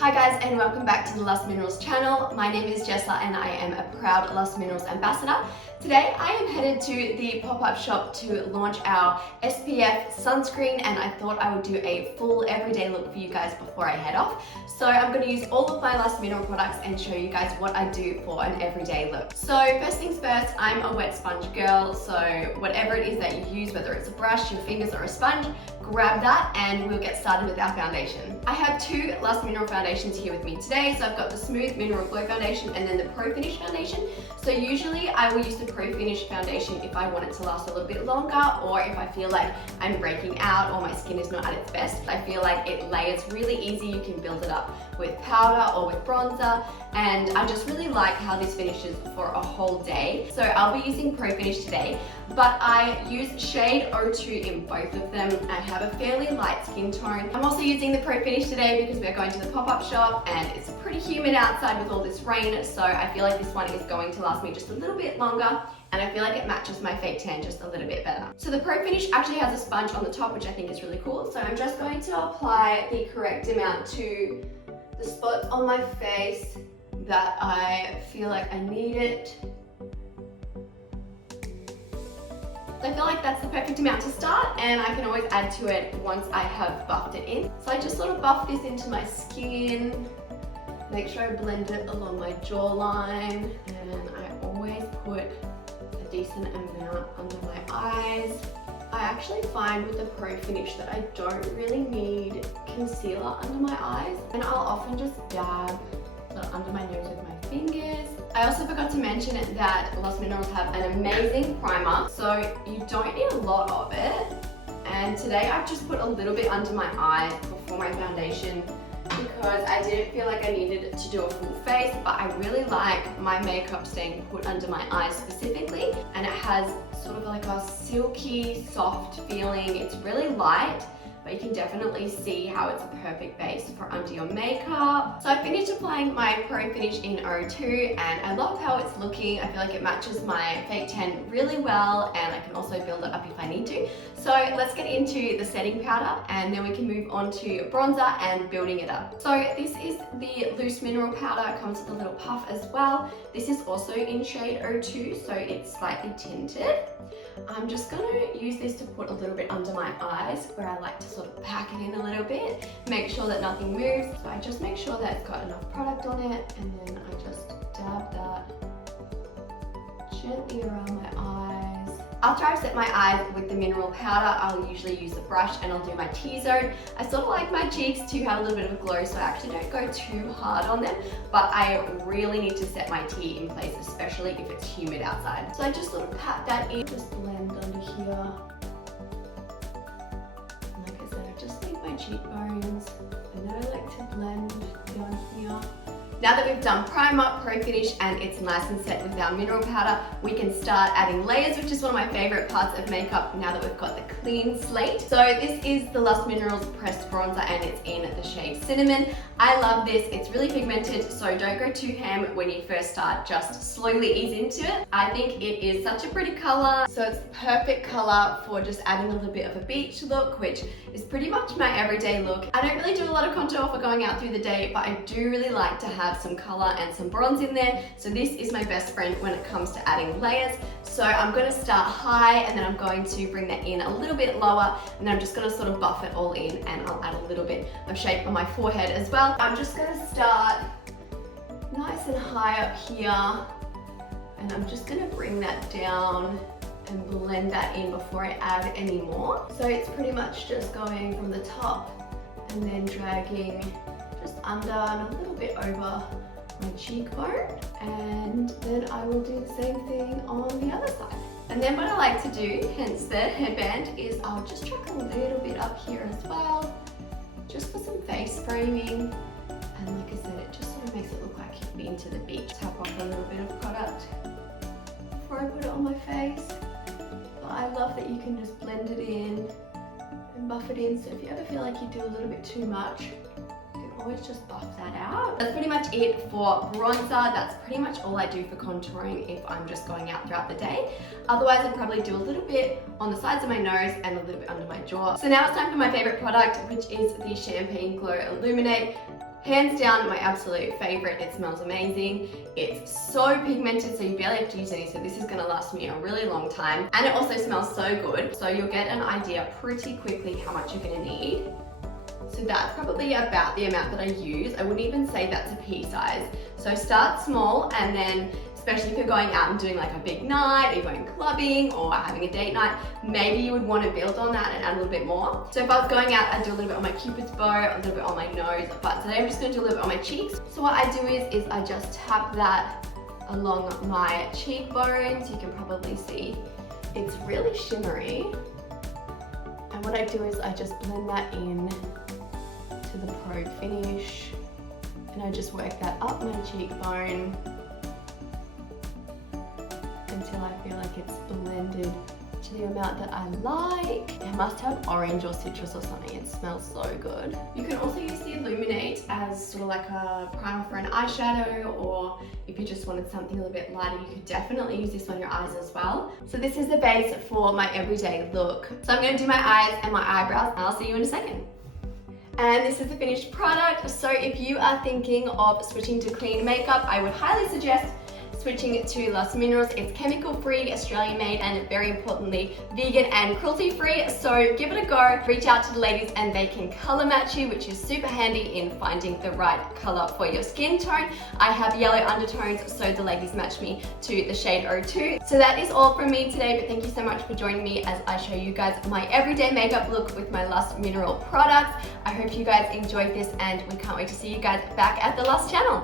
Hi guys, and welcome back to the Lust Minerals channel. My name is Jessa and I am a proud Lust Minerals ambassador. Today I am headed to the pop-up shop to launch our SPF sunscreen, and I thought I would do a full everyday look for you guys before I head off. So I'm going to use all of my Lust Mineral products and show you guys what I do for an everyday look. So first things first, I'm a wet sponge girl, so whatever it is that you use, whether it's a brush, your fingers or a sponge, grab that and we'll get started with our foundation. I have two Lust Mineral foundations here with me today. So I've got the Smooth Mineral Glow Foundation and then the Pro Finish Foundation. So usually I will use the Pro Finish Foundation if I want it to last a little bit longer, or if I feel like I'm breaking out or my skin is not at its best. I feel like it layers really easy. You can build it up with powder or with bronzer, and I just really like how this finishes for a whole day. So I'll be using Pro Finish today, but I use shade 02 in both of them. I have a fairly light skin tone. I'm also using the Pro Finish today because we're going to the pop-up shop and it's pretty humid outside with all this rain, so I feel like this one is going to last me just a little bit longer, and I feel like it matches my fake tan just a little bit better. So the Pro Finish actually has a sponge on the top, which I think is really cool. So I'm just going to apply the correct amount to the spots on my face that I feel like I need it. So I feel like that's the perfect amount to start, and I can always add to it once I have buffed it in. So I just sort of buff this into my skin, make sure I blend it along my jawline, and I always put a decent amount under my eyes. I actually find with the Pro Finish that I don't really need concealer under my eyes, and I'll often just dab under my nose with my fingers. I also forgot to mention that Lust Minerals have an amazing primer, so you don't need a lot of it. And today I've just put a little bit under my eyes before my foundation because I didn't feel like I needed to do a full face, but I really like my makeup staying put under my eyes specifically, and it has sort of like a silky, soft feeling. It's really light, but you can definitely see how it's a perfect base for under your makeup. So I finished applying my Pro Finish in 02 and I love how it's looking. I feel like it matches my fake tan really well, and I can also build it up if I need to. So let's get into the setting powder and then we can move on to bronzer and building it up. So this is the loose mineral powder. It comes with a little puff as well. This is also in shade 02, so it's slightly tinted. I'm just going to use this to put a little bit under my eyes where I like to sort of pack it in a little bit, make sure that nothing moves. So I just make sure that it's got enough product on it, and then I just dab that gently around my eyes. After I've set my eyes with the mineral powder, I'll usually use a brush and I'll do my T-zone. I sort of like my cheeks to have a little bit of a glow, so I actually don't go too hard on them, but I really need to set my T in place, especially if it's humid outside. So I just sort of pat that in, just blend under here. And like I said, I just leave my cheekbones, and then I like to blend down here. Now that we've done primer, Pro Finish, and it's nice and set with our mineral powder, we can start adding layers, which is one of my favorite parts of makeup now that we've got the clean slate. So this is the Lust Minerals Pressed Bronzer, and it's in the shade Cinnamon. I love this. It's really pigmented, so don't go too ham when you first start. Just slowly ease into it. I think it is such a pretty color. So it's the perfect color for just adding a little bit of a beach look, which is pretty much my everyday look. I don't really do a lot of contour for going out through the day, but I do really like to have some color and some bronze in there. So this is my best friend when it comes to adding layers. So I'm going to start high, and then I'm going to bring that in a little bit lower, and then I'm just going to sort of buff it all in, and I'll add a little bit of shape on my forehead as well. I'm just going to start nice and high up here, and I'm just going to bring that down and blend that in before I add any more. So it's pretty much just going from the top and then dragging just under and a little bit over my cheekbone, and then I will do the same thing on the other side. And then what I like to do, hence the headband, is I'll just chuck a little bit up here as well, just for some face framing. And like I said, it just sort of makes it look like you've been to the beach. Tap off a little bit of product before I put it on my face. But I love that you can just blend it in and buff it in, so if you ever feel like you do a little bit too much, always just buff that out. That's pretty much it for bronzer. That's pretty much all I do for contouring if I'm just going out throughout the day. Otherwise, I'd probably do a little bit on the sides of my nose and a little bit under my jaw. So now it's time for my favorite product, which is the Champagne Glow Illuminate Hands down, my absolute favorite. It smells amazing. It's so pigmented, so you barely have to use any, so this is gonna last me a really long time. And it also smells so good, so you'll get an idea pretty quickly how much you're gonna need. So that's probably about the amount that I use. I wouldn't even say that's a pea size. So start small, and then especially if you're going out and doing like a big night, or you're going clubbing or having a date night, maybe you would want to build on that and add a little bit more. So if I was going out, I'd do a little bit on my cupid's bow, a little bit on my nose, but today I'm just going to do a little bit on my cheeks. So what I do is I just tap that along my cheekbones. You can probably see it's really shimmery. And what I do is I just blend that in to the Pro Finish, and I just work that up my cheekbone until I feel like it's blended to the amount that I like. It must have orange or citrus or something. It smells so good. You can also use the Illuminate as sort of like a primer for an eyeshadow, or if you just wanted something a little bit lighter, you could definitely use this on your eyes as well. So this is the base for my everyday look. So I'm gonna do my eyes and my eyebrows, and I'll see you in a second. And this is the finished product. So if you are thinking of switching to clean makeup, I would highly suggest switching to Los Minerals. It's chemical-free, Australian-made, and very importantly, vegan and cruelty-free. So give it a go. Reach out to the ladies and they can color match you, which is super handy in finding the right color for your skin tone. I have yellow undertones, so the ladies match me to the shade 02. So that is all from me today, but thank you so much for joining me as I show you guys my everyday makeup look with my Lust Mineral products. I hope you guys enjoyed this, and we can't wait to see you guys back at the Lust channel.